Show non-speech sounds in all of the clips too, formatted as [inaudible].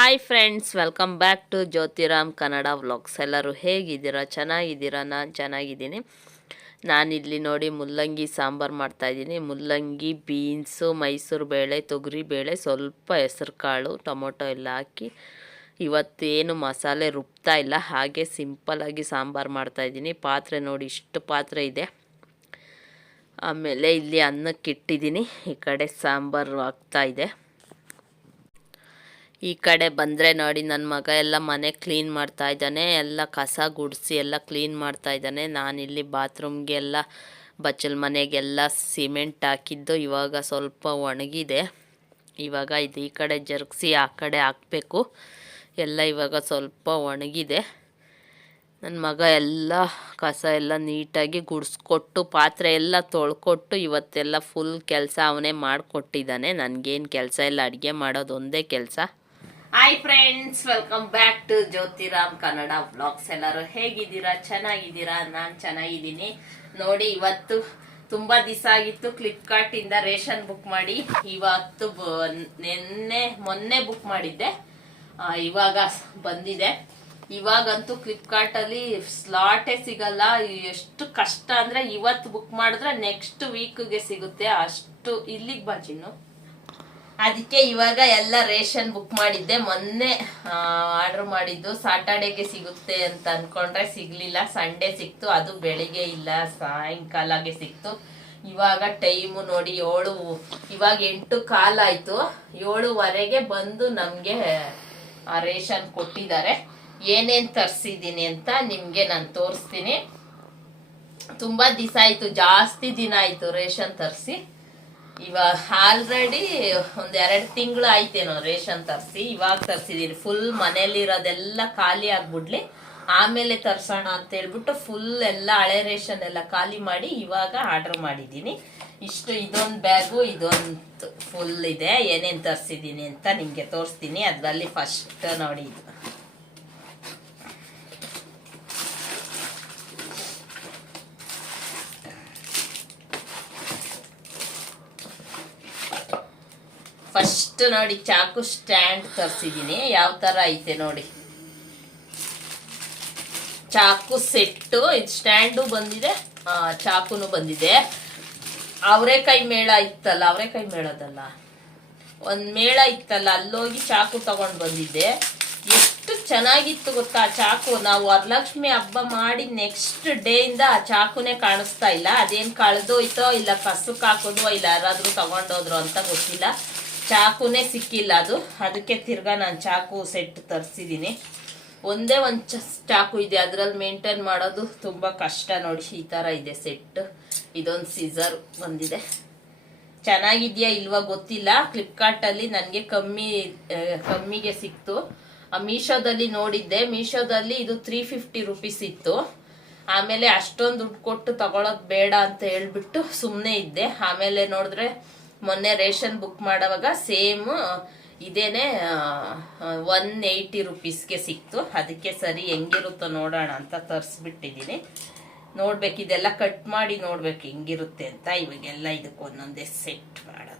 Hi friends welcome back to Jyothiram Kannada vlogs ಎಲ್ಲರೂ ಹೇಗಿದ್ದೀರಾ? ಚೆನ್ನಾಗಿದ್ದೀರಾ? ನಾನು ಚೆನ್ನಾಗಿದ್ದೀನಿ. ನಾನಿಲ್ಲಿ ನೋಡಿ ಮುಲ್ಲಂಗಿ ಸಾಂಬಾರು ಮಾಡ್ತಾಯಿದ್ದೀನಿ ಮುಲ್ಲಂಗಿ, ಬೀನ್ಸು, ಮೈಸೂರು ಬೇಳೆ, ತೊಗರಿ ಬೇಳೆ, ಸ್ವಲ್ಪ ಹೆಸ್ರು ಕಾಳು ಟೊಮೊಟೊ ಎಲ್ಲ ಹಾಕಿ ಇವತ್ತೇನು ಮಸಾಲೆ ರುಬ್ತಾ ಇಲ್ಲ. ಹಾಗೆ ಸಿಂಪಲಾಗಿ ಸಾಂಬಾರು ಮಾಡ್ತಾಯಿದ್ದೀನಿ ಪಾತ್ರೆ ನೋಡಿ ಇಷ್ಟು ಪಾತ್ರೆ ಇದೆ. ಆಮೇಲೆ ಇಲ್ಲಿ ಅನ್ನಕ್ಕೆ ಇಟ್ಟಿದ್ದೀನಿ ಈ ಕಡೆ ಸಾಂಬಾರು ಆಗ್ತಾಯಿದೆ ಈ ಕಡೆ ಬಂದರೆ ನೋಡಿ ನನ್ನ ಮಗ ಎಲ್ಲ ಮನೆ ಕ್ಲೀನ್ ಮಾಡ್ತಾ ಇದ್ದಾನೆ, ಎಲ್ಲ ಕಸ ಗುಡಿಸಿ ಎಲ್ಲ ಕ್ಲೀನ್ ಮಾಡ್ತಾ ಇದ್ದಾನೆ. ನಾನಿಲ್ಲಿ ಬಾತ್ರೂಮ್ಗೆಲ್ಲ ಬಚ್ಚಲ ಮನೆಗೆಲ್ಲ ಸಿಮೆಂಟ್ ಹಾಕಿದ್ದು ಇವಾಗ ಸ್ವಲ್ಪ ಒಣಗಿದೆ. ಇವಾಗ ಇದು ಈ ಕಡೆ ಜರುಗಿಸಿ ಆ ಕಡೆ ಹಾಕಬೇಕು. ಎಲ್ಲ ಇವಾಗ ಸ್ವಲ್ಪ ಒಣಗಿದೆ. ನನ್ನ ಮಗ ಎಲ್ಲ ಕಸ ಎಲ್ಲ ನೀಟಾಗಿ ಗುಡಿಸ್ಕೊಟ್ಟು, ಪಾತ್ರೆ ಎಲ್ಲ ತೊಳ್ಕೊಟ್ಟು ಇವತ್ತೆಲ್ಲ ಫುಲ್ ಕೆಲಸ ಅವನೇ ಮಾಡಿಕೊಟ್ಟಿದ್ದಾನೆ. ನನಗೇನು ಕೆಲಸ ಇಲ್ಲ, ಅಡುಗೆ ಮಾಡೋದೊಂದೇ ಕೆಲಸ. Hi friends welcome back to Jyothiram Kannada blogs ಎಲ್ಲರೂ ಹೇಗಿದ್ದೀರಾ? ಚೆನ್ನಾಗಿದ್ದೀರಾ? ನಾನು ಚೆನ್ನಾಗಿದ್ದೀನಿ. ನೋಡಿ, ಇವತ್ತು ತುಂಬಾ ದಿವಸ ಆಗಿತ್ತು. ಫ್ಲಿಪ್ಕಾರ್ಟ್ ಇಂದ ರೇಷನ್ ಬುಕ್ ಮಾಡಿ ಇವತ್ತು ನಿನ್ನೆ, ಮೊನ್ನೆ ಬುಕ್ ಮಾಡಿದ್ದೆ. ಇವಾಗ ಬಂದಿದೆ. ಇವಾಗಂತೂ ಫ್ಲಿಪ್ಕಾರ್ಟ್ ಅಲ್ಲಿ ಸ್ಲಾಟೇ ಸಿಗಲ್ಲ. ಎಷ್ಟು ಕಷ್ಟ ಅಂದ್ರೆ ಇವತ್ತು ಬುಕ್ ಮಾಡಿದ್ರೆ ನೆಕ್ಸ್ಟ್ ವೀಕ್ಗೆ ಸಿಗುತ್ತೆ. ಅಷ್ಟು ಇಲ್ಲಿಗೆ ಬಾಚಿನ್ನು ಅದಕ್ಕೆ ಇವಾಗ ಎಲ್ಲ ರೇಷನ್ ಬುಕ್ ಮಾಡಿದ್ದೆ. ಮೊನ್ನೆ ಆರ್ಡರ್ ಮಾಡಿದ್ದು. ಸಾಟರ್ಡೆಗೆ ಸಿಗುತ್ತೆ ಅಂತ ಅನ್ಕೊಂಡ್ರೆ ಸಿಗ್ಲಿಲ್ಲ. ಸಂಡೇ ಸಿಕ್ತು. ಅದು ಬೆಳಿಗ್ಗೆ ಇಲ್ಲ. ಸಾಯಂಕಾಲಗೆ ಸಿಕ್ತು. ಇವಾಗ ಟೈಮು ನೋಡಿ ಏಳು, ಇವಾಗ ಎಂಟು ಕಾಲಾಯಿತು ಏಳುವರೆಗೆ ಬಂದು ನಮಗೆ, ಆ, ರೇಷನ್ ಕೊಟ್ಟಿದ್ದಾರೆ. ಏನೇನ್ ತರಿಸಿದ್ದೀನಿ ಅಂತ ನಿಮ್ಗೆ ನಾನು ತೋರಿಸ್ತೀನಿ. ತುಂಬಾ ದಿವಸ ಆಯ್ತು. ಜಾಸ್ತಿ ದಿನ ಆಯ್ತು ರೇಷನ್ ತರಿಸಿ. ಇವಾಗ ಆಲ್ರೆಡಿ ಒಂದ್ ಎರಡು ತಿಂಗಳು ಆಯ್ತೇನೋ ರೇಷನ್ ತರಿಸಿ, ಇವಾಗ ತರಿಸಿದೀನಿ. ಫುಲ್ ಮನೇಲಿರೋದೆಲ್ಲ ಖಾಲಿ ಆಗ್ಬಿಡ್ಲಿ. ಆಮೇಲೆ ತರ್ಸೋಣ ಅಂತ ಹೇಳ್ಬಿಟ್ಟು ಫುಲ್ ಎಲ್ಲ ಹಳೆ ರೇಷನ್ ಎಲ್ಲ ಖಾಲಿ ಮಾಡಿ ಇವಾಗ ಆರ್ಡರ್ ಮಾಡಿದ್ದೀನಿ. ಇಷ್ಟು ಇದೊಂದು ಬ್ಯಾಗು ಇದೊಂದು ಫುಲ್ ಇದೆ. ಏನೇನು ತರಿಸಿದ್ದೀನಿ ಅಂತ ನಿಮಗೆ ತೋರಿಸ್ತೀನಿ. ಅದರಲ್ಲಿ ಫಸ್ಟ್ ನೋಡಿ ಇದು. ಫಸ್ಟ್ ನೋಡಿ ಚಾಕು ಸ್ಟ್ಯಾಂಡ್ ತರಿಸಿದ್ದೀನಿ. ಯಾವ ಥರ ಐತೆ ನೋಡಿ. ಚಾಕು ಸೆಟ್ಟು, ಇದು ಸ್ಟ್ಯಾಂಡು ಬಂದಿದೆ. ಚಾಕುನು ಬಂದಿದೆ. ಅವರೇಕಾಯಿ ಮೇಳ ಇತ್ತಲ್ಲ ಅವರೇಕಾಯಿ ಮೇಳದಲ್ಲ. ಒಂದು ಮೇಳ ಇತ್ತಲ್ಲ, ಅಲ್ಲೋಗಿ ಚಾಕು ತಗೊಂಡು ಬಂದಿದ್ದೆ. ಎಷ್ಟು ಚೆನ್ನಾಗಿತ್ತು ಗೊತ್ತಾ ಆ ಚಾಕು. ನಾವು ವರಲಕ್ಷ್ಮಿ ಹಬ್ಬ ಮಾಡಿ ನೆಕ್ಸ್ಟ್ ಡೇ ಇಂದ ಆ ಚಾಕುನೇ ಕಾಣಿಸ್ತಾ ಇಲ್ಲ. ಅದೇನು ಕಳೆದೋಯ್ತೋ ಇಲ್ಲ ಕಸಕ್ಕೆ ಹಾಕೋದು ಇಲ್ಲ ಯಾರಾದರೂ ತಗೊಂಡೋದ್ರು ಅಂತ ಗೊತ್ತಿಲ್ಲ. ಚಾಕುನೇ ಸಿಕ್ಕಿಲ್ಲ ಅದು. ಅದಕ್ಕೆ ತಿರ್ಗಾ ನಾನು ಚಾಕು ಸೆಟ್ ತರಿಸಿದ್ದೀನಿ ಒಂದೇ ಒಂದು ಚ ಚಾಕು ಇದೆ. ಅದರಲ್ಲಿ ಮೇಂಟೈನ್ ಮಾಡೋದು ತುಂಬ ಕಷ್ಟ ನೋಡಿ. ಈ ಥರ ಇದೆ ಸೆಟ್ ಇದೊಂದು ಸೀಸರ್ ಬಂದಿದೆ ಚೆನ್ನಾಗಿದೆಯಾ ಇಲ್ವಾ ಗೊತ್ತಿಲ್ಲ. ಫ್ಲಿಪ್ಕಾರ್ಟಲ್ಲಿ ನನಗೆ ಕಮ್ಮಿ ಕಮ್ಮಿಗೆ ಸಿಕ್ತು. ಮೀಶೋದಲ್ಲಿ ನೋಡಿದ್ದೆ. ಮೀಶೋದಲ್ಲಿ ಇದು ತ್ರೀ ಫಿಫ್ಟಿ ರುಪೀಸ್ ಇತ್ತು. ಆಮೇಲೆ ಅಷ್ಟೊಂದು ದುಡ್ಡು ಕೊಟ್ಟು ತಗೊಳ್ಳೋದು ಬೇಡ ಅಂತ ಹೇಳ್ಬಿಟ್ಟು ಸುಮ್ಮನೆ ಇದ್ದೆ. ಆಮೇಲೆ ನೋಡಿದ್ರೆ ಮೊನ್ನೆ ರೇಷನ್ ಬುಕ್ ಮಾಡುವಾಗ ಸೇಮ್ ಇದೇನೆ ಒನ್ ಏಯ್ಟಿ ರುಪೀಸ್ಗೆ ಸಿಕ್ತು. ಅದಕ್ಕೆ ಸರಿ ಹೆಂಗಿರುತ್ತೋ ನೋಡೋಣ ಅಂತ ತರಿಸ್ಬಿಟ್ಟಿದ್ದೀನಿ. ನೋಡ್ಬೇಕು, ಇದೆಲ್ಲ ಕಟ್ ಮಾಡಿ ನೋಡ್ಬೇಕು ಹೆಂಗಿರುತ್ತೆ ಅಂತ. ಇವಾಗೆಲ್ಲ ಇದಕ್ಕೆ ಒಂದೊಂದೇ ಸೆಟ್ ಮಾಡೋದು.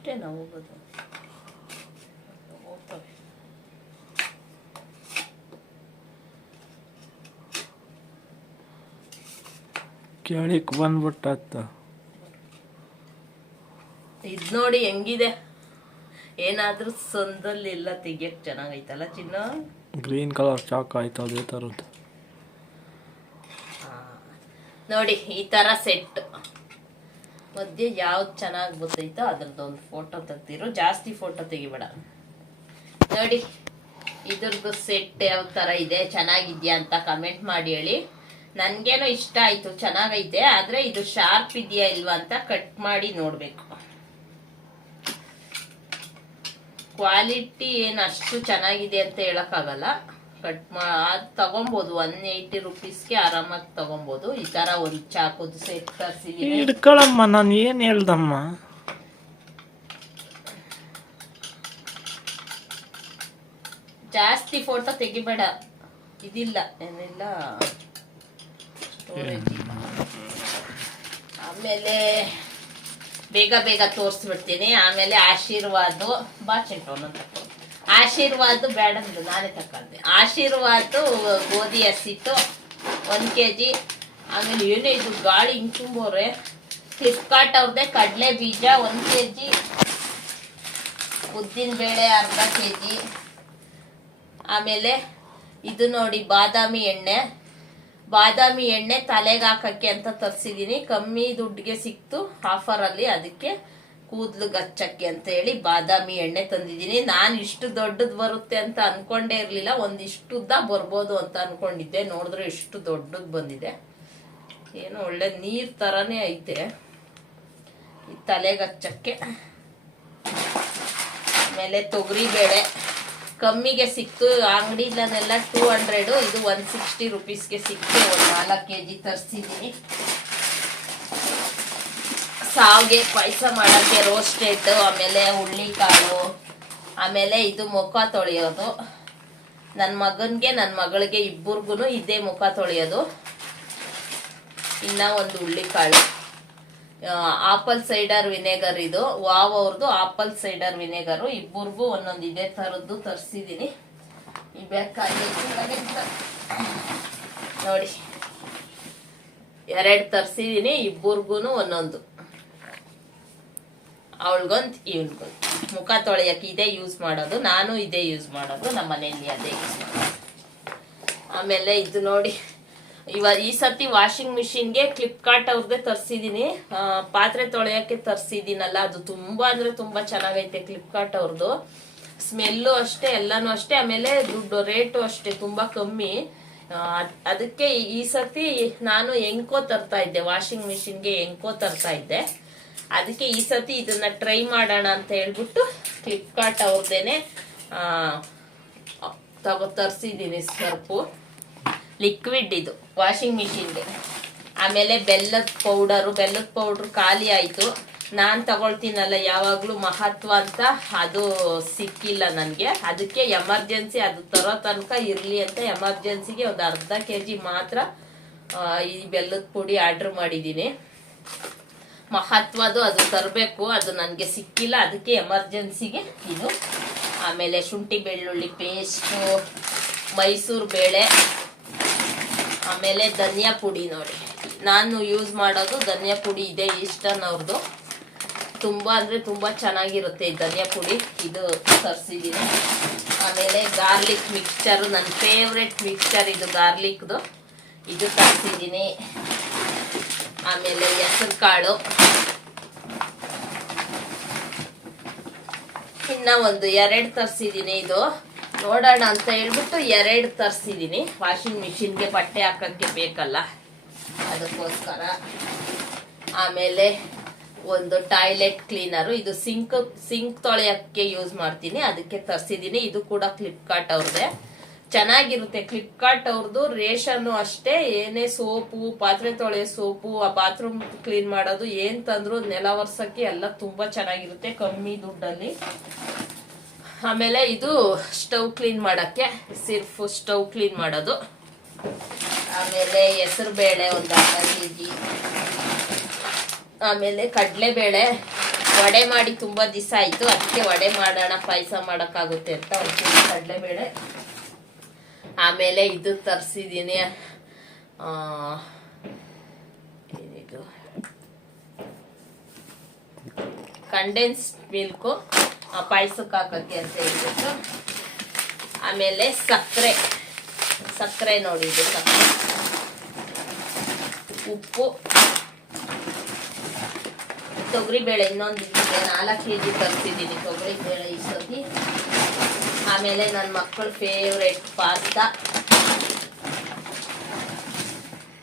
ಅಷ್ಟೇ ನಾವು ಹೋಗೋದು ಹೋಗ್ತವೆ ಕೇಳಿಕ್ ಬಂದ್ಬಿಟ್ಟಾಗ್ತ ಇದ್ ನೋಡಿ ಹೆಂಗಿದೆ? ಏನಾದ್ರೂ ಸೊಂದಲ್ಲಿ ಎಲ್ಲ ತೆಗಿಯಕ್ ಚೆನ್ನಾಗೈತಲ್ಲ ಚಿನ್ನ? ಗ್ರೀನ್ ಕಲರ್ ಚಾಕ್ ಆಯ್ತು ಅದೇ ಥರದ್ದು. ನೋಡಿ ಈ ತರ ಸೆಟ್. ಮಧ್ಯೆ ಯಾವ್ದು ಚೆನ್ನಾಗಿ ಬರ್ತೈತೋ ಅದ್ರದ್ದೊಂದು ಫೋಟೋ ತೆಗ್ದಿರು. ಜಾಸ್ತಿ ಫೋಟೋ ತೆಗಿಬೇಡ. ನೋಡಿ, ಇದ್ರದ್ದು ಸೆಟ್ ಯಾವ ತರ ಇದೆ, ಚೆನ್ನಾಗಿದ್ಯಾ ಅಂತ ಕಮೆಂಟ್ ಮಾಡಿ ಹೇಳಿ. ನನಗೇನೋ ಇಷ್ಟ ಆಯ್ತು, ಚೆನ್ನಾಗೈತೆ, ಆದ್ರೆ ಇದು ಶಾರ್ಪ್ ಇದೆಯಾ ಇಲ್ವಾ ಅಂತ ಕಟ್ ಮಾಡಿ ನೋಡಬೇಕು. ಕ್ವಾಲಿಟಿ ಏನು ಅಷ್ಟು ಚೆನ್ನಾಗಿದೆ ಅಂತ ಹೇಳಕ್ಕಾಗಲ್ಲ. ಕಟ್ ಮಾ ಅದು ತಗೊಬೋದು. ಒನ್ ಏಯ್ಟಿ ರುಪೀಸ್ಗೆ ಆರಾಮಾಗಿ ತಗೊಬೋದು. ಈ ತರ ಒಂದು ಚಾಕುದು ಸೆಟ್ ತರಿಸಿದೀನಿ ಹಿಡ್ಕೊಳಮ್ಮ ನಾನು ಏನು ಹೇಳ್ದಮ್ಮ? ಜಾಸ್ತಿ ಫೋಟೋ ತೆಗಿಬೇಡ. ಇದಿಲ್ಲ. ಏನಿಲ್ಲ. ಆಮೇಲೆ ಬೇಗ ಬೇಗ ತೋರಿಸ್ಬಿಡ್ತೀನಿ. ಆಮೇಲೆ ಆಶೀರ್ವಾದ. ಬಾ ಅಂತ ಆಶೀರ್ವಾದ ಬೇಡ ನಾನೇ ತಕೊಂಡೆ. ಆಶೀರ್ವಾದ, ಗೋಧಿ ಹಸಿಟ್ಟು, ಒಂದು ಕೆ ಜಿ ಆಮೇಲೆ ಏನೇ ಇದು ಗಾಳಿ ಹಿಂಚುಂಬೋರೆ ಫ್ಲಿಪ್ಕಾರ್ಟ್ ಅವ್ರದ್ದೇ ಕಡಲೆ ಬೀಜ ಒಂದು ಕೆ ಜಿ ಉದ್ದಿನ ಬೇಳೆ ಅರ್ಧ ಕೆ ಜಿ ಆಮೇಲೆ ಇದು ನೋಡಿ ಬಾದಾಮಿ ಎಣ್ಣೆ. ಬಾದಾಮಿ ಎಣ್ಣೆ ತಲೆಗೆ ಹಾಕಕ್ಕೆ ಅಂತ ತರಿಸಿದ್ದೀನಿ ಕಮ್ಮಿ ದುಡ್ಡಿಗೆ ಸಿಕ್ತು ಆಫರಲ್ಲಿ ಅದಕ್ಕೆ ಕೂದಲು ಗಚ್ಚಕ್ಕೆ ಅಂತ ಹೇಳಿ ಬಾದಾಮಿ ಎಣ್ಣೆ ತಂದಿದ್ದೀನಿ. ನಾನು ಇಷ್ಟು ದೊಡ್ಡದು ಬರುತ್ತೆ ಅಂತ ಅನ್ಕೊಂಡೇ ಇರಲಿಲ್ಲ. ಒಂದಿಷ್ಟು ಉದ್ದ ಬರ್ಬೋದು ಅಂತ ಅನ್ಕೊಂಡಿದ್ದೆ. ನೋಡಿದ್ರೆ ಇಷ್ಟು ದೊಡ್ಡದು ಬಂದಿದೆ. ಏನು ಒಳ್ಳೆ ನೀರ್ ತರನೇ ಐತೆ. ತಲೆಗೆ ಹಚ್ಚಕ್ಕೆ ಆಮೇಲೆ ತೊಗರಿ ಬೇಳೆ. ಕಮ್ಮಿಗೆ ಸಿಕ್ತು. ಅಂಗಡಿಲನೆಲ್ಲ ಟೂ ಹಂಡ್ರೆಡು ಇದು ಒನ್ ಸಿಕ್ಸ್ಟಿ ರುಪೀಸ್ಗೆ ಸಿಕ್ತು. ಒಂದು ನಾಲ್ಕು ಕೆ ಜಿ ತರಿಸಿದ್ದೀನಿ ಸಾವಿಗೆ ಪಾಯಸ ಮಾಡೋಕ್ಕೆ ರೋಸ್ಟೆಡ್ ಆಮೇಲೆ ಹುಳ್ಳಿಕಾಳು ಆಮೇಲೆ ಇದು ಮುಖ ತೊಳೆಯೋದು. ನನ್ನ ಮಗನಿಗೆ ನನ್ನ ಮಗಳಿಗೆ ಇಬ್ಬರಿಗೂ ಇದೇ ಮುಖ ತೊಳೆಯೋದು. ಇನ್ನ ಒಂದು ಹುಳ್ಳಿಕಾಳು ಆಪಲ್ ಸೈಡರ್ ವಿನೆಗರ್ ಇದು. ವಾವ್ ಅವ್ರದ್ದು ಆಪಲ್ ಸೈಡರ್ ವಿನೆಗರು ಇಬ್ಬರಿಗೂ ಒಂದೊಂದು ಇದೇ ಥರದ್ದು ತರಿಸಿದ್ದೀನಿ ನೋಡಿ. ಎರಡು ತರಿಸಿದ್ದೀನಿ ಇಬ್ಬರಿಗೂ ಒಂದೊಂದು. ಅವಳಿಗೊಂದು ಇವನ್ಗೊಂದು ಮುಖ ತೊಳೆಯಕ್ಕೆ ಇದೇ ಯೂಸ್ ಮಾಡೋದು, ನಾನು ಇದೇ ಯೂಸ್ ಮಾಡೋದು, ನಮ್ಮ ಮನೆಯಲ್ಲಿ ಅದೇ ಯೂಸ್ ಆಮೇಲೆ ಇದು ನೋಡಿ, ಇವ ಈ ಸರ್ತಿ ವಾಷಿಂಗ್ ಮಿಷಿನ್ಗೆ ಫ್ಲಿಪ್ಕಾರ್ಟ್ ಅವ್ರದ್ದೇ ತರಿಸಿದ್ದೀನಿ ಪಾತ್ರೆ ತೊಳೆಯೋಕ್ಕೆ ತರಿಸಿದ್ದೀನಲ್ಲ ಅದು ತುಂಬ ಅಂದರೆ ತುಂಬ ಚೆನ್ನಾಗೈತೆ ಫ್ಲಿಪ್ಕಾರ್ಟ್ ಅವ್ರದ್ದು ಸ್ಮೆಲ್ಲು ಅಷ್ಟೇ, ಎಲ್ಲನೂ ಅಷ್ಟೇ, ಆಮೇಲೆ ದುಡ್ಡು ರೇಟು ಅಷ್ಟೇ, ತುಂಬ ಕಮ್ಮಿ. ಅದಕ್ಕೆ ಈ- ಸರ್ತಿ ನಾನು ಎಂಕೋ ತರ್ತಾ ಇದ್ದೆ ವಾಷಿಂಗ್ ಮಿಷಿನ್ಗೆ ಎಂಕೋ ತರ್ತಾ ಇದ್ದೆ. ಅದಕ್ಕೆ ಈ ಸತಿ ಇದನ್ನ ಟ್ರೈ ಮಾಡೋಣ ಅಂತ ಹೇಳ್ಬಿಟ್ಟು ಫ್ಲಿಪ್ಕಾರ್ಟ್ ಅವ್ರದ್ದೇನೆ ತಗೋ ತರಿಸಿದ್ದೀನಿ ಸರ್ಪು. ಲಿಕ್ವಿಡ್ ಇದು ವಾಷಿಂಗ್ ಮಿಷಿನ್ಗೆ ಆಮೇಲೆ ಬೆಲ್ಲದ ಪೌಡರು ಬೆಲ್ಲದ ಪೌಡ್ರ್ ಖಾಲಿ ಆಯಿತು. ನಾನು ತಗೊಳ್ತೀನಲ್ಲ, ಯಾವಾಗಲೂ ಮಹತ್ವ ಅಂತ ಅದು ಸಿಕ್ಕಿಲ್ಲ ನನಗೆ. ಅದಕ್ಕೆ ಎಮರ್ಜೆನ್ಸಿ ಅದು ತರೋ ತನಕ ಇರಲಿ ಅಂತ ಎಮರ್ಜೆನ್ಸಿಗೆ ಒಂದು ಅರ್ಧ ಕೆ ಜಿ ಮಾತ್ರ ಈ ಬೆಲ್ಲದ ಪುಡಿ ಆರ್ಡ್ರ್ ಮಾಡಿದ್ದೀನಿ ಮಹತ್ವದು ಅದು ತರಬೇಕು, ಅದು ನನಗೆ ಸಿಕ್ಕಿಲ್ಲ, ಅದಕ್ಕೆ ಎಮರ್ಜೆನ್ಸಿಗೆ ಇದು. ಆಮೇಲೆ ಶುಂಠಿ ಬೆಳ್ಳುಳ್ಳಿ ಪೇಸ್ಟು, ಮೈಸೂರು ಬೇಳೆ, ಆಮೇಲೆ ಧನಿಯಾ ಪುಡಿ ನೋಡಿ. ನಾನು ಯೂಸ್ ಮಾಡೋದು ಧನಿಯಾ ಪುಡಿ ಇದೆ ಇಷ್ಟನವ್ರದ್ದು ತುಂಬ ಅಂದರೆ ತುಂಬ ಚೆನ್ನಾಗಿರುತ್ತೆ ಈ ಧನಿಯಾ ಪುಡಿ. ಇದು ತರಿಸಿದ್ದೀನಿ ಆಮೇಲೆ ಗಾರ್ಲಿಕ್ ಮಿಕ್ಸ್ಚರು ನನ್ನ ಫೇವ್ರೆಟ್ ಮಿಕ್ಸ್ಚರ್ ಇದು ಗಾರ್ಲಿಕ್ದು. ಇದು ತರಿಸಿದ್ದೀನಿ ಆಮೇಲೆ ಹೆಸರು ಕಾಳು. ಇನ್ನ ಒಂದು ಎರಡು ತರಿಸಿದ್ದೀನಿ ಇದು. ನೋಡೋಣ ಅಂತ ಹೇಳ್ಬಿಟ್ಟು ಎರಡು ತರಿಸಿದ್ದೀನಿ ವಾಷಿಂಗ್ ಮಿಷಿನ್ಗೆ ಬಟ್ಟೆ ಹಾಕೋಕ್ಕೆ ಬೇಕಲ್ಲ. ಅದಕ್ಕೋಸ್ಕರ. ಆಮೇಲೆ ಒಂದು ಟಾಯ್ಲೆಟ್ ಕ್ಲೀನರು. ಇದು ಸಿಂಕ್ ಸಿಂಕ್ ತೊಳೆಯೋಕ್ಕೆ ಯೂಸ್ ಮಾಡ್ತೀನಿ. ಅದಕ್ಕೆ ತರಿಸಿದ್ದೀನಿ ಇದು ಕೂಡ ಫ್ಲಿಪ್ಕಾರ್ಟ್ ಅವ್ರದ್ದೇ. ಚೆನ್ನಾಗಿರುತ್ತೆ. ಫ್ಲಿಪ್ಕಾರ್ಟ್ ಅವ್ರದ್ದು ರೇಷನ್ನು ಅಷ್ಟೇ, ಏನೇ ಸೋಪು, ಪಾತ್ರೆ ತೊಳೆ ಸೋಪು, ಆ ಬಾತ್ರೂಮ್ ಕ್ಲೀನ್ ಮಾಡೋದು ಏನ್ ತಂದ್ರು ನೆಲ ವರ್ಷಕ್ಕೆ ಎಲ್ಲ ತುಂಬಾ ಚೆನ್ನಾಗಿರುತ್ತೆ ಕಮ್ಮಿ ದುಡ್ಡಲ್ಲಿ. ಆಮೇಲೆ ಇದು ಸ್ಟವ್ ಕ್ಲೀನ್ ಮಾಡಕ್ಕೆ, ಸಿರ್ಫ್ ಸ್ಟವ್ ಕ್ಲೀನ್ ಮಾಡೋದು. ಆಮೇಲೆ ಹೆಸರು ಬೇಳೆ ಒಂದು ಅರ್ಧ ಕೆ ಜಿ ಆಮೇಲೆ ಕಡಲೆಬೇಳೆ, ವಡೆ ಮಾಡಿ ತುಂಬಾ ದಿವಸ ಆಯ್ತು, ಅದಕ್ಕೆ ವಡೆ ಮಾಡೋಣ, ಪಾಯಸ ಮಾಡೋಕ್ಕಾಗುತ್ತೆ ಅಂತ ಒಂದು ಕಡಲೆಬೇಳೆ. ಆಮೇಲೆ ಇದು ತರಿಸಿದ್ದೀನಿ ಏನಿದು? ಕಂಡೆನ್ಸ್ಡ್ ಮಿಲ್ಕು ಪಾಯಸಕ್ಕೆ ಹಾಕೋಕ್ಕೆ ಅಂತ ಹೇಳ್ಬಿಟ್ಟು, ಆಮೇಲೆ ಸಕ್ಕರೆ. ಸಕ್ಕರೆ ನೋಡಿ ಇದು ಸಕ್ಕರೆ. ಉಪ್ಪು. ತೊಗರಿಬೇಳೆ ಇನ್ನೊಂದು ನಾಲ್ಕು ಕೆ ಜಿ ತರಿಸಿದ್ದೀನಿ ತೊಗರಿಬೇಳೆ ಈ ಸತಿ ಆಮೇಲೆ ನನ್ನ ಮಕ್ಕಳ ಫೇವ್ರೆಟ್ ಪಾಸ್ತಾ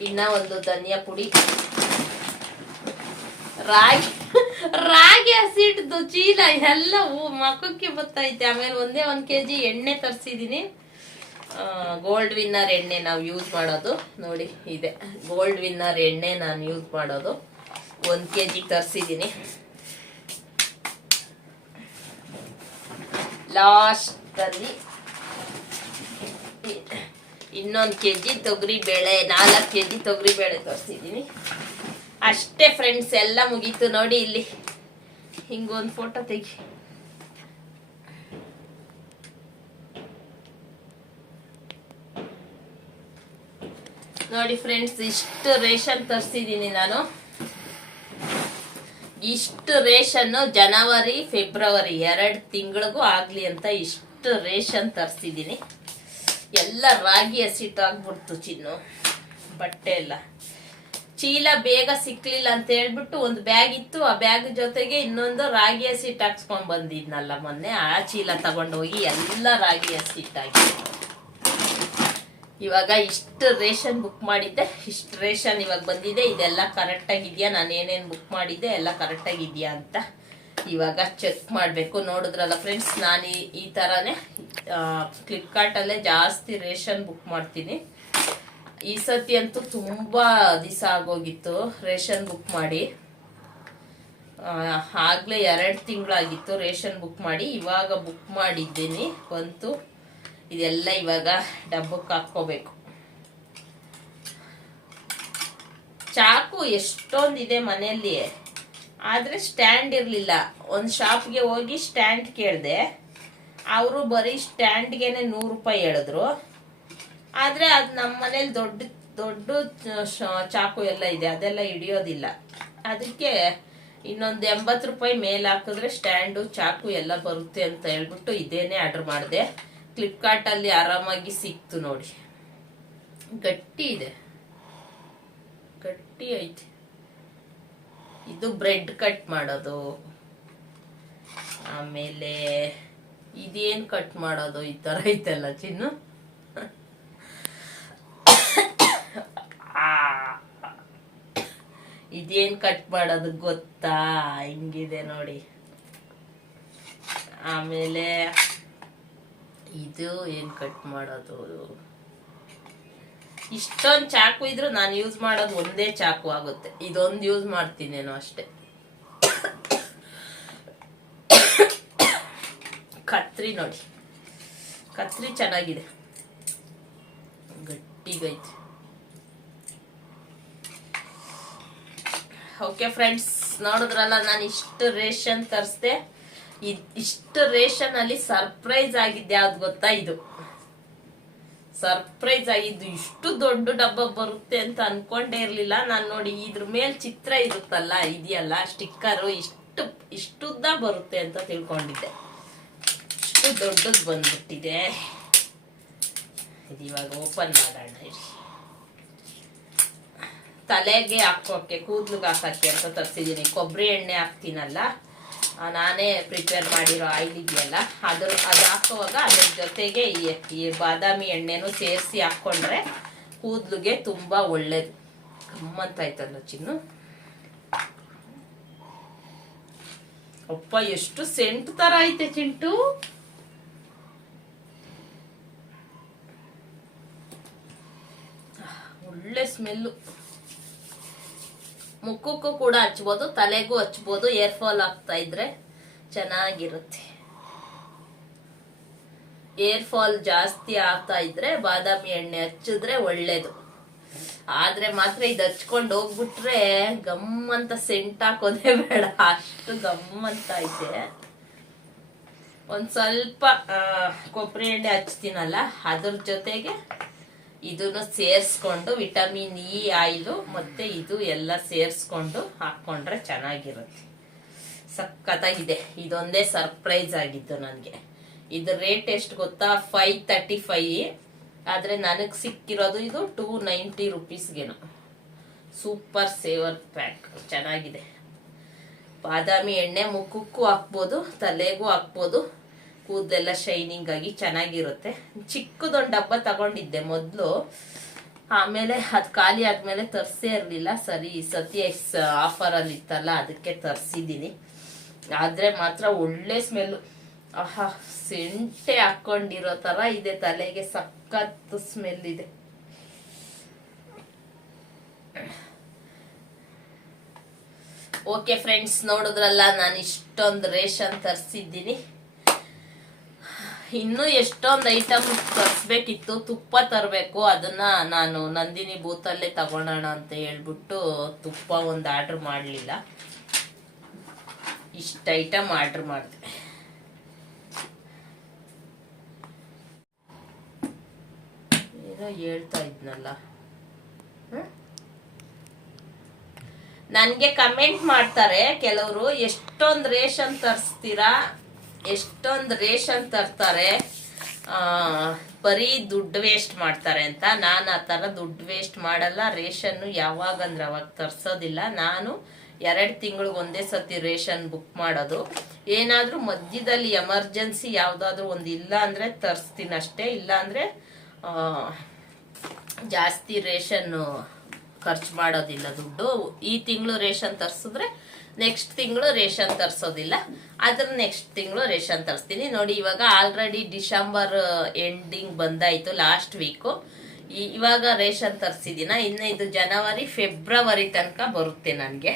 ಇನ್ನ ಒಂದು ಧನಿಯಾ ಪುಡಿ. ರಾಗಿ ರಾಗಿ ಹಸಿಟ್ಟು ಚೀಲ ಎಲ್ಲವೂ ಮಕ್ಕಕ್ಕೆ ಬರ್ತೈತೆ ಆಮೇಲೆ ಒಂದೇ ಒಂದು ಕೆ ಜಿ ಎಣ್ಣೆ ತರಿಸಿದ್ದೀನಿ ಗೋಲ್ಡ್ ವಿನ್ನರ್ ಎಣ್ಣೆ ನಾವು ಯೂಸ್ ಮಾಡೋದು. ನೋಡಿ, ಇದೆ. ಗೋಲ್ಡ್ ವಿನ್ನರ್ ಎಣ್ಣೆ ನಾನು ಯೂಸ್ ಮಾಡೋದು. ಒಂದು ಕೆ ಜಿ ತರಿಸಿದ್ದೀನಿ ಲಾಸ್ಟಲ್ಲಿ ಇನ್ನೊಂದು ಕೆ ಜಿ ತೊಗರಿ ಬೇಳೆ, ನಾಲ್ಕು ಕೆ ಜಿ ತೊಗರಿ ಬೇಳೆ ತೋರಿಸಿದ್ದೀನಿ. ಅಷ್ಟೇ ಫ್ರೆಂಡ್ಸ್ ಎಲ್ಲ ಮುಗೀತು ನೋಡಿ ಇಲ್ಲಿ. ಹಿಂಗೊಂದು ಫೋಟೋ ತೆಗಿ. ನೋಡಿ ಫ್ರೆಂಡ್ಸ್ ಇಷ್ಟು ರೇಷನ್ ತರಿಸಿದ್ದೀನಿ ನಾನು. ಇಷ್ಟು ರೇಷನ್ನು ಜನವರಿ, ಫೆಬ್ರವರಿ ಎರಡು ತಿಂಗಳಿಗೂ ಆಗಲಿ ಅಂತ ಇಷ್ಟು ರೇಷನ್ ತರಿಸಿದ್ದೀನಿ ಎಲ್ಲ ರಾಗಿ ಹಸಿಟ್ಟು ಆಗ್ಬಿಡ್ತು ಚಿನ್ನು. ಬಟ್ಟೆ ಎಲ್ಲ. ಚೀಲ ಬೇಗ ಸಿಕ್ಕಲಿಲ್ಲ ಅಂತ ಹೇಳ್ಬಿಟ್ಟು ಒಂದು ಬ್ಯಾಗ್ ಇತ್ತು. ಆ ಬ್ಯಾಗ್ ಜೊತೆಗೆ ಇನ್ನೊಂದು ರಾಗಿ ಹಸಿಟ್ಟು ಹಾಕ್ಸ್ಕೊಂಡ್ ಬಂದಿದ್ನಲ್ಲ ಮೊನ್ನೆ. ಆ ಚೀಲ ತಗೊಂಡೋಗಿ ಎಲ್ಲ ರಾಗಿ ಹಸಿಟ್ಟಾಗಿ ಇವಾಗ ಇಷ್ಟು ರೇಷನ್ ಬುಕ್ ಮಾಡಿದ್ದೆ. ಇಷ್ಟು ರೇಷನ್ ಇವಾಗ ಬಂದಿದೆ. ಇದೆಲ್ಲ ಕರೆಕ್ಟಾಗಿದೆಯಾ ನಾನು ಏನೇನು ಬುಕ್ ಮಾಡಿದ್ದೆ? ಎಲ್ಲ ಕರೆಕ್ಟಾಗಿದೆಯಾ ಅಂತ. ಇವಾಗ ಚೆಕ್ ಮಾಡಬೇಕು. ನೋಡಿದ್ರಲ್ಲ ಫ್ರೆಂಡ್ಸ್ ನಾನು ಈ ಥರನೇ ಫ್ಲಿಪ್ಕಾರ್ಟಲ್ಲೇ ಜಾಸ್ತಿ ರೇಷನ್ ಬುಕ್ ಮಾಡ್ತೀನಿ. ಈ ಸತಿ ಅಂತೂ ತುಂಬ ದಿವಸ ಆಗೋಗಿತ್ತು ರೇಷನ್ ಬುಕ್ ಮಾಡಿ. ಆಗಲೇ ಎರಡು ತಿಂಗಳಾಗಿತ್ತು ರೇಷನ್ ಬುಕ್ ಮಾಡಿ. ಇವಾಗ ಬುಕ್ ಮಾಡಿದ್ದೀನಿ. ಬಂತು. ಇದೆಲ್ಲ ಇವಾಗ ಡಬ್ಬಕ್ಕೆ ಹಾಕ್ಕೋಬೇಕು. ಚಾಕು ಎಷ್ಟೊಂದಿದೆ ಮನೆಯಲ್ಲಿ ಆದರೆ ಸ್ಟ್ಯಾಂಡ್ ಇರಲಿಲ್ಲ. ಒಂದು ಶಾಪ್ಗೆ ಹೋಗಿ ಸ್ಟ್ಯಾಂಡ್ ಕೇಳಿದೆ. ಅವರು ಬರೀ ಸ್ಟ್ಯಾಂಡ್ಗೆನೆ ನೂರು ರೂಪಾಯಿ ಹೇಳಿದ್ರು. ಆದರೆ ಅದು ನಮ್ಮ ಮನೇಲಿ ದೊಡ್ಡ ದೊಡ್ಡ ಚಾಕು ಎಲ್ಲ ಇದೆ. ಅದೆಲ್ಲ ಹಿಡಿಯೋದಿಲ್ಲ. ಅದಕ್ಕೆ ಇನ್ನೊಂದು ಎಂಬತ್ತು ರೂಪಾಯಿ ಮೇಲೆ ಹಾಕಿದ್ರೆ ಸ್ಟ್ಯಾಂಡು ಚಾಕು ಎಲ್ಲ ಬರುತ್ತೆ ಅಂತ ಹೇಳ್ಬಿಟ್ಟು ಇದೇನೆ ಆರ್ಡರ್ ಮಾಡಿದೆ. ಫ್ಲಿಪ್ಕಾರ್ಟಲ್ಲಿ ಆರಾಮಾಗಿ ಸಿಕ್ತು ನೋಡಿ. ಗಟ್ಟಿ ಇದೆ. ಗಟ್ಟಿ ಐತಿ. ಇದು ಬ್ರೆಡ್ ಕಟ್ ಮಾಡೋದು. ಆಮೇಲೆ ಇದೇನ್ ಕಟ್ ಮಾಡೋದು? ಈ ತರ ಐತಲ್ಲ ಚಿನ್ನು. ಇದೇನ್ ಕಟ್ ಮಾಡೋದು ಗೊತ್ತಾ? ಹಿಂಗಿದೆ ನೋಡಿ. ಆಮೇಲೆ ಇದು ಏನ್ ಕಟ್ ಮಾಡೋದು? ಇಷ್ಟೊಂದು ಚಾಕು ಇದ್ರು ನಾನು ಯೂಸ್ ಮಾಡೋದು ಒಂದೇ ಚಾಕು ಆಗುತ್ತೆ. ಇದೊಂದು ಯೂಸ್ ಮಾಡ್ತೀನೇನೋ ಅಷ್ಟೇ. ಕತ್ರಿ ನೋಡಿ. ಕತ್ರಿ ಚೆನ್ನಾಗಿದೆ. ಗಟ್ಟಿಗೈತೆ. ಓಕೆ ಫ್ರೆಂಡ್ಸ್ ನೋಡಿದ್ರಲ್ಲ, ನಾನು ಇಷ್ಟು ರೇಷನ್ ತರಿಸ್ದೆ. ಇಷ್ಟು ರೇಷನ್ ಅಲ್ಲಿ ಸರ್ಪ್ರೈಸ್ ಆಗಿದ್ದೆ ಯಾವ್ದು ಗೊತ್ತಾ ಇದು? ಸರ್ಪ್ರೈಸ್ ಆಗಿದ್ದು ಇಷ್ಟು ದೊಡ್ಡ ಡಬ್ಬ ಬರುತ್ತೆ ಅಂತ ಅನ್ಕೊಂಡೇ ಇರ್ಲಿಲ್ಲ. ನಾನು ನೋಡಿ ಇದ್ರ ಮೇಲೆ ಚಿತ್ರ ಇರುತ್ತಲ್ಲ, ಇದೆಯಲ್ಲ ಸ್ಟಿಕ್ಕರು ಇಷ್ಟು, ಇಷ್ಟುದ್ದ ಬರುತ್ತೆ ಅಂತ ತಿಳ್ಕೊಂಡಿದ್ದೆ. ಇಷ್ಟು ದೊಡ್ಡದು ಬಂದ್ಬಿಟ್ಟಿದೆ. ಇದು ಇವಾಗ ಓಪನ್ ಮಾಡೋಣ ತಲೆಗೆ ಹಾಕೋಕೆ ಕೂದ್ಲಿಗೆ ಹಾಕಕ್ಕೆ ಅಂತ ತರಿಸಿದ್ದೀನಿ ಕೊಬ್ಬರಿ ಎಣ್ಣೆ ಹಾಕ್ತೀನಲ್ಲ ನಾನೇ ಪ್ರಿಪೇರ್ ಮಾಡಿರೋ ಆಯಿಲ್ ಇದೆಯಲ್ಲ ಅದ್ರ ಅದು ಹಾಕುವಾಗ ಅದ್ರ ಜೊತೆಗೆ ಈ ಬಾದಾಮಿ ಎಣ್ಣೆನೂ ಸೇರಿಸಿ ಹಾಕ್ಕೊಂಡ್ರೆ ಕೂದಲಿಗೆ ತುಂಬ ಒಳ್ಳೇದು. ಕಮ್ಮಂತಾಯ್ತಲ್ಲ ಚಿನ್ನು? ಅಪ್ಪ, ಎಷ್ಟು ಸೆಂಟ್ ತರ ಐತೆ ಚಿಂಟು? ಒಳ್ಳೆ ಸ್ಮೆಲ್ಲು. ಮುಖಕ್ಕೂ ಕೂಡ ಹಚ್ಬೋದು, ತಲೆಗೂ ಹಚ್ಬೋದು, ಏರ್ ಫಾಲ್ ಆಗ್ತಾ ಇದ್ರೆ ಚೆನ್ನಾಗಿರುತ್ತೆ. ಏರ್ ಫಾಲ್ ಜಾಸ್ತಿ ಆಗ್ತಾ ಇದ್ರೆ ಬಾದಾಮಿ ಎಣ್ಣೆ ಹಚ್ಚಿದ್ರೆ ಒಳ್ಳೇದು. ಆದ್ರೆ ಮಾತ್ರ ಇದು ಹಚ್ಕೊಂಡು ಹೋಗ್ಬಿಟ್ರೆ ಗಮ್ ಅಂತ ಸೆಂಟ್ ಹಾಕೋದೇ ಬೇಡ. ಅಷ್ಟು ಗಮ್ ಅಂತ ಐತೆ ಒಂದ್ ಸ್ವಲ್ಪ ಕೊಬ್ಬರಿ ಎಣ್ಣೆ ಹಚ್ತೀನಲ್ಲ, ಅದ್ರ ಜೊತೆಗೆ ಇದನ್ನು ಸೇರಿಸ್ಕೊಂಡು ವಿಟಮಿನ್ ಇ ಆಯಿಲು ಮತ್ತೆ ಇದು ಎಲ್ಲ ಸೇರಿಸ್ಕೊಂಡು ಹಾಕ್ಕೊಂಡ್ರೆ ಚೆನ್ನಾಗಿರುತ್ತೆ. ಸಖತ್ತಾಗಿದೆ ಇದೊಂದೇ ಸರ್ಪ್ರೈಸ್ ಆಗಿದ್ದು ನನಗೆ. ಇದು ರೇಟ್ ಎಷ್ಟು ಗೊತ್ತಾ? ಫೈವ್ ತರ್ಟಿ ಫೈ ಆದರೆ ನನಗೆ ಸಿಕ್ಕಿರೋದು ಇದು ಟೂ ನೈಂಟಿ ರುಪೀಸ್ಗೇನು. ಸೂಪರ್ ಸೇವರ್ ಪ್ಯಾಕ್ ಚೆನ್ನಾಗಿದೆ. ಬಾದಾಮಿ ಎಣ್ಣೆ ಮುಖಕ್ಕೂ ಹಾಕ್ಬೋದು, ತಲೆಗೂ ಹಾಕ್ಬೋದು. ಕೂದಲೆಲ್ಲ ಶೈನಿಂಗ್ ಆಗಿ ಚೆನ್ನಾಗಿರುತ್ತೆ. ಚಿಕ್ಕದೊಂದು ಡಬ್ಬ ತಗೊಂಡಿದ್ದೆ ಮೊದಲು. ಆಮೇಲೆ ಅದು ಖಾಲಿ ಆದ್ಮೇಲೆ ತರಿಸೇ ಇರಲಿಲ್ಲ. ಸರಿ ಸತಿ ಆಫರಲ್ಲಿ ಇತ್ತಲ್ಲ, ಅದಕ್ಕೆ ತರಿಸಿದ್ದೀನಿ ಆದರೆ ಮಾತ್ರ ಒಳ್ಳೆ ಸ್ಮೆಲ್ಲು ಆಹಾ, ಸೆಂಟೆ ಹಾಕೊಂಡಿರೋ ಥರ ಇದೆ, ತಲೆಗೆ ಸಖತ್ ಸ್ಮೆಲ್ ಇದೆ. ಓಕೆ ಫ್ರೆಂಡ್ಸ್ ನೋಡಿದ್ರಲ್ಲ, ನಾನು ಇಷ್ಟೊಂದು ರೇಷನ್ ತರಿಸಿದ್ದೀನಿ. ಇನ್ನೂ ಎಷ್ಟೊಂದು ಐಟಮ್ ತರಿಸ್ಬೇಕಿತ್ತು ತುಪ್ಪ ತರಬೇಕು, ಅದನ್ನ ನಾನು ನಂದಿನಿ ಬೂತಲ್ಲೇ ತಗೊಳೋಣ ಅಂತ ಹೇಳ್ಬಿಟ್ಟು ತುಪ್ಪ ಒಂದು ಆರ್ಡ್ರ್ ಮಾಡಲಿಲ್ಲ. ಇಷ್ಟು ಐಟಮ್ ಆರ್ಡ್ರ್ ಮಾಡಿದೆ. ಏನೋ ಹೇಳ್ತಾ ಇದ್ನಲ್ಲ. ನನಗೆ ಕಮೆಂಟ್ ಮಾಡ್ತಾರೆ ಕೆಲವರು, ಎಷ್ಟೊಂದು ರೇಷನ್ ತರಿಸ್ತೀರಾ? ಎಷ್ಟೊಂದು ರೇಷನ್ ತರ್ತಾರೆ ಬರೀ ದುಡ್ಡು ವೇಸ್ಟ್ ಮಾಡ್ತಾರೆ ಅಂತ. ನಾನು ಆ ಥರ ದುಡ್ಡು ವೇಸ್ಟ್ ಮಾಡಲ್ಲ, ರೇಷನ್ನು ಯಾವಾಗಂದ್ರೆ ಅವಾಗ ತರ್ಸೋದಿಲ್ಲ. ನಾನು ಎರಡು ತಿಂಗಳಿಗೆ ಒಂದೇ ಸತಿ ರೇಷನ್ ಬುಕ್ ಮಾಡೋದು. ಏನಾದರೂ ಮಧ್ಯದಲ್ಲಿ ಎಮರ್ಜೆನ್ಸಿ ಯಾವುದಾದ್ರೂ ಒಂದು ಇಲ್ಲ ಅಂದರೆ ತರಿಸ್ತೀನಿ ಅಷ್ಟೇ. ಇಲ್ಲ ಅಂದರೆ ಜಾಸ್ತಿ ರೇಷನ್ನು ಖರ್ಚು ಮಾಡೋದಿಲ್ಲ ದುಡ್ಡು. ಈ ತಿಂಗಳು ರೇಷನ್ ತರಿಸಿದ್ರೆ ನೆಕ್ಸ್ಟ್ ತಿಂಗಳು ರೇಷನ್ ತರಿಸೋದಿಲ್ಲ. ಅದ್ರ ನೆಕ್ಸ್ಟ್ ತಿಂಗಳು ರೇಷನ್ ತರಿಸ್ತೀನಿ. ನೋಡಿ, ಇವಾಗ ಆಲ್ರೆಡಿ ಡಿಸೆಂಬರ್ ಎಂಡಿಂಗ್ ಬಂದಾಯ್ತು ಲಾಸ್ಟ್ ವೀಕು ಇವಾಗ ರೇಷನ್ ತರಿಸಿದ್ದೀನ ಇನ್ನು ಇದು ಜನವರಿ, ಫೆಬ್ರವರಿ ತನಕ ಬರುತ್ತೆ ನನಗೆ.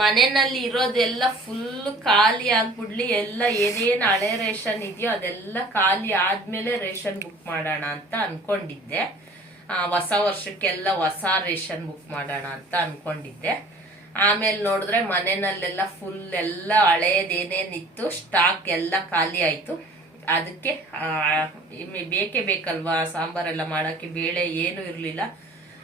ಮನೆಯಲ್ಲಿ ಇರೋದೆಲ್ಲ ಫುಲ್ ಖಾಲಿ ಆಗ್ಬಿಡ್ಲಿ. ಎಲ್ಲ ಏನೇನು ಹಳೆ ರೇಷನ್ ಇದೆಯೋ ಅದೆಲ್ಲ ಖಾಲಿ ಆದ್ಮೇಲೆ ರೇಷನ್ ಬುಕ್ ಮಾಡೋಣ ಅಂತ ಅನ್ಕೊಂಡಿದ್ದೆ. ಹೊಸ ವರ್ಷಕ್ಕೆಲ್ಲ ಹೊಸ ರೇಷನ್ ಬುಕ್ ಮಾಡೋಣ ಅಂತ ಅನ್ಕೊಂಡಿದ್ದೆ. ಆಮೇಲೆ ನೋಡಿದ್ರೆ ಮನೆಯಲ್ಲೆಲ್ಲ ಫುಲ್ ಎಲ್ಲ ಹಳೇದೇನೇನಿತ್ತು ಸ್ಟಾಕ್ ಎಲ್ಲ ಖಾಲಿ ಆಯಿತು. ಅದಕ್ಕೆ ಬೇಕೇ ಬೇಕಲ್ವಾ? ಸಾಂಬಾರೆಲ್ಲ ಮಾಡೋಕ್ಕೆ ಬೇಳೆ ಏನು ಇರಲಿಲ್ಲ.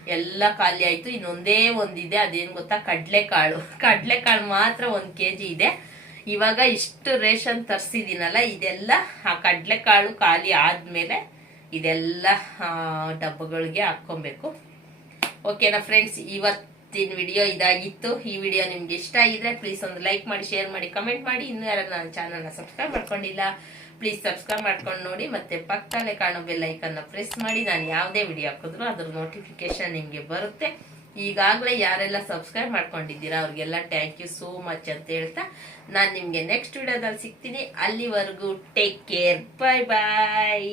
ಎಲ್ಲ ಖಾಲಿ ಆಯಿತು. ಇನ್ನೊಂದೇ ಒಂದಿದೆ. ಅದೇನು ಗೊತ್ತಾ? ಕಡಲೆಕಾಳು. [laughs] ಕಡಲೆಕಾಳು ಮಾತ್ರ ಒಂದು ಕೆ ಜಿ ಇದೆ. ಇವಾಗ ಇಷ್ಟು ರೇಷನ್ ತರಿಸಿದ್ದೀನಲ್ಲ ಇದೆಲ್ಲ, ಆ ಕಡಲೆಕಾಳು ಖಾಲಿ ಆದಮೇಲೆ ಇದೆಲ್ಲ ಡಬ್ಬಗಳಿಗೆ ಹಾಕ್ಕೊಬೇಕು. ಓಕೆನಾ ಫ್ರೆಂಡ್ಸ್ ಇವತ್ತಿನ ವಿಡಿಯೋ ಇದಾಗಿತ್ತು. ಈ ವಿಡಿಯೋ ನಿಮ್ಗೆ ಇಷ್ಟ ಆಗಿದ್ರೆ ಪ್ಲೀಸ್ ಒಂದು ಲೈಕ್ ಮಾಡಿ ಶೇರ್ ಮಾಡಿ ಕಮೆಂಟ್ ಮಾಡಿ. ಇನ್ನೂ ಯಾರು ನನ್ನ ಚಾನಲ್ನ ಸಬ್ಸ್ಕ್ರೈಬ್ ಮಾಡ್ಕೊಂಡಿಲ್ಲ ಪ್ಲೀಸ್ ಸಬ್ಸ್ಕ್ರೈಬ್ ಮಾಡ್ಕೊಂಡು ನೋಡಿ. ಮತ್ತೆ ಪಕ್ಕದಲ್ಲೇ ಕಾಣೋ ಬೆಲ್ ಐಕನ್ನ ಪ್ರೆಸ್ ಮಾಡಿ. ನಾನು ಯಾವುದೇ ವಿಡಿಯೋ ಹಾಕಿದ್ರು ಅದ್ರ ನೋಟಿಫಿಕೇಶನ್ ನಿಮಗೆ ಬರುತ್ತೆ. ಈಗಾಗಲೇ ಯಾರೆಲ್ಲ ಸಬ್ಸ್ಕ್ರೈಬ್ ಮಾಡ್ಕೊಂಡಿದ್ದೀರಾ, ಅವ್ರಿಗೆಲ್ಲ ಥ್ಯಾಂಕ್ ಯು ಸೋ ಮಚ್ ಅಂತ ಹೇಳ್ತಾ ನಾನು ನಿಮಗೆ ನೆಕ್ಸ್ಟ್ ವಿಡಿಯೋದಲ್ಲಿ ಸಿಗ್ತೀನಿ. ಅಲ್ಲಿವರೆಗೂ ಟೇಕ್ ಕೇರ್ ಬಾಯ್ ಬಾಯ್